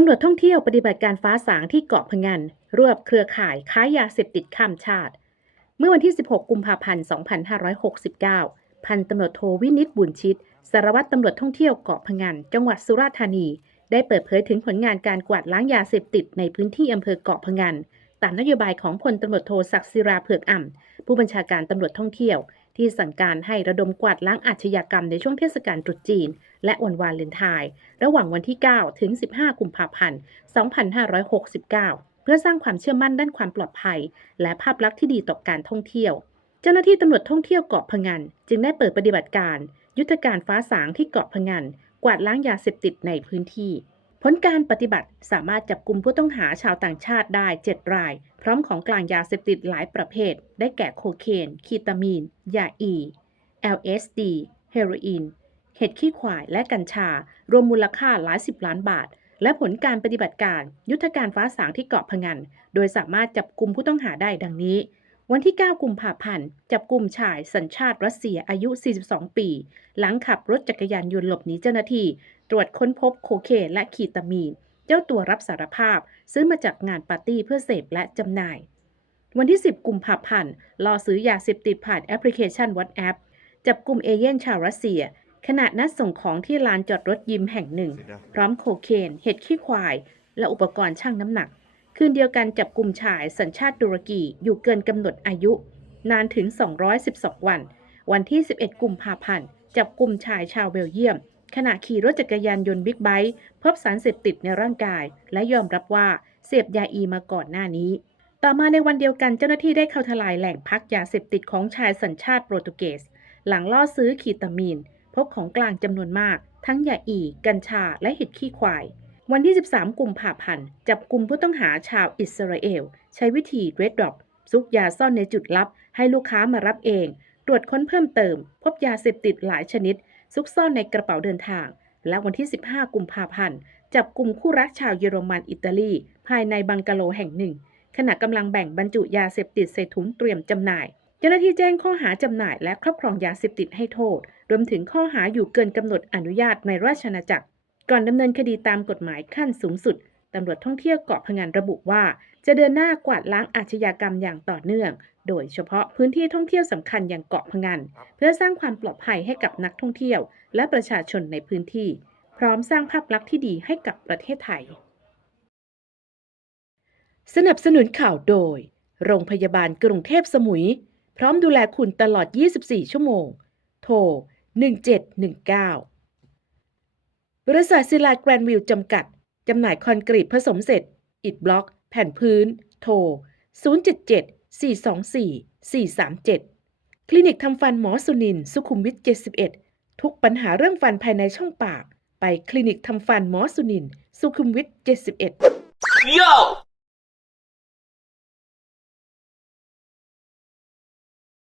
ตำรวจท่องเที่ยวปฏิบัติการฟ้าสางที่เกาะพงัน รวบเครือข่ายค้ายาเสพติดข้ามชาติ เมื่อวันที่ 16 กุมภาพันธ์ 2569 พันตำรวจโทวินิตบุญชิต สารวัตรตำรวจท่องเที่ยวเกาะพงัน จังหวัดสุราษฎร์ธานี ได้เปิดเผยถึงผลงานการกวาดล้างยาเสพติดในพื้นที่อำเภอเกาะพงัน ตามนโยบายของพลตำรวจโทศักดิ์ศิราเผือกอ่ำผู้บัญชาการตำรวจท่องเที่ยว ที่สั่งการให้ระดมกวาดล้างอาชญากรรมในช่วงเทศกาลตรุษจีน และวันวาเลนไทน์ระหว่างวันที่ 9 ถึง 15 กุมภาพันธ์ 2569 เพื่อสร้างความเชื่อมั่นด้านความปลอดภัย และภาพลักษณ์ที่ดีต่อการท่องเที่ยว เจ้าหน้าที่ตำรวจท่องเที่ยวเกาะพะงัน จึงได้เปิดปฏิบัติการ ยุทธการฟ้าสางที่เกาะพะงัน กวาดล้างยาเสพติดในพื้นที่ ผลการปฏิบัติสามารถจับกลุ่มผู้ต้องหาชาวต่างชาติได้ 7 ราย พร้อมของกลางยาเสพติดหลายประเภท ได้แก่โคเคน คีตามีน ยาอี LSD เฮโรอีน เห็ดขี้ขวาย และกัญชา รวมมูลค่าหลายสิบล้านบาท และผลการปฏิบัติการ ยุทธการฟ้าสางที่เกาะพะงัน โดยสามารถจับกลุ่มผู้ต้องหาได้ดังนี้ วันที่ 9 กุมภาพันธ์ จับกลุ่มชายสัญชาติรัสเซียอายุ 42 ปี หลังขับรถจักรยานยนต์หลบหนีเจ้าหน้าที่ ตรวจค้นพบโคเคนและคีตามีน เจ้าตัวรับสารภาพ ซื้อมาจากงานปาร์ตี้เพื่อเสพและจำหน่าย วันที่ 10 กุมภาพันธ์ล่อซื้อยาเสพติดผ่านแอปพลิเคชัน WhatsApp จับกลุ่มเอเย่นชาวรัสเซีย ขณะนัดส่งของที่ลานจอดรถยิมแห่งหนึ่ง พร้อมโคเคน เห็ดขี้ควาย และอุปกรณ์ชั่งน้ำหนัก คืนเดียวกันจับกลุ่มชายสัญชาติตุรกีอยู่เกินกำหนดอายุ นานถึง 212 วัน วันที่ 11 กุมภาพันธ์จับกลุ่มชายชาวเบลเยียม ขณะขี่รถจักรยานยนต์บิ๊กไบค์พบสารเสพติดในร่างกาย และยอมรับว่าเสพยาอีมาก่อนหน้านี้ ต่อมาในวันเดียวกันเจ้าหน้าที่ได้เข้าทลายแหล่งพักยาเสพติดของชายสัญชาติโปรตุเกส หลังล่อซื้อคีตามีน พบของกลางจำนวนมาก ทั้งยาอี กัญชาและเห็ดขี้ควาย วันที่ 13 กุมภาพันธ์ จับกลุ่มผู้ต้องหาชาวอิสราเอล ใช้วิธีเรดด o อซุกยาซ่อนในจุดลับ ให้ลูกค้ามารับเอง ตรวจค้นเพิ่มเติม พบยาเสพติดหลายชนิด ซุกซ่อนในกระเป๋าเดินทาง และวันที่ 15 กุมภาพันธ์ จับกลุ่มคู่รักชาวเยอรมันอิตาลี ภายในบังกะโลแห่งหนึ่ง ขณะกำลังแบ่งบรรจุยาเสพติดใส่ถุงเตรียมจำหน่าย เจ้าหน้าที่แจ้งข้อหาจำหน่ายและครอบครองยาเสพติดให้โทษ รวมถึงข้อหาอยู่เกินกำหนดอนุญาตในราชอาณาจักร ก่อนดำเนินคดีตามกฎหมายขั้นสูงสุดตำรวจท่องเที่ยวเกาะพะงันระบุว่า จะเดินหน้ากวาดล้างอาชญากรรมอย่างต่อเนื่อง โดยเฉพาะพื้นที่ท่องเที่ยวสำคัญอย่างเกาะพะงัน เพื่อสร้างความปลอดภัยให้กับนักท่องเที่ยว และประชาชนในพื้นที่ พร้อมสร้างภาพลักษณ์ที่ดีให้กับประเทศไทย สนับสนุนข่าวโดย โรงพยาบาลกรุงเทพสมุย พร้อมดูแลคุณตลอด 24 ชั่วโมง โทร 1719 บริษัทศิลาแกรนด์วิวจำกัด จำหน่ายคอนกรีตผสมเสร็จ อิฐบล็อก แผ่นพื้น โทร 077 424 437 คลินิกทำฟันหมอสุนิน สุขุมวิท 71 ทุกปัญหาเรื่องฟันภายในช่องปาก ไปคลินิกทำฟันหมอสุนิน สุขุมวิท 71 Yo!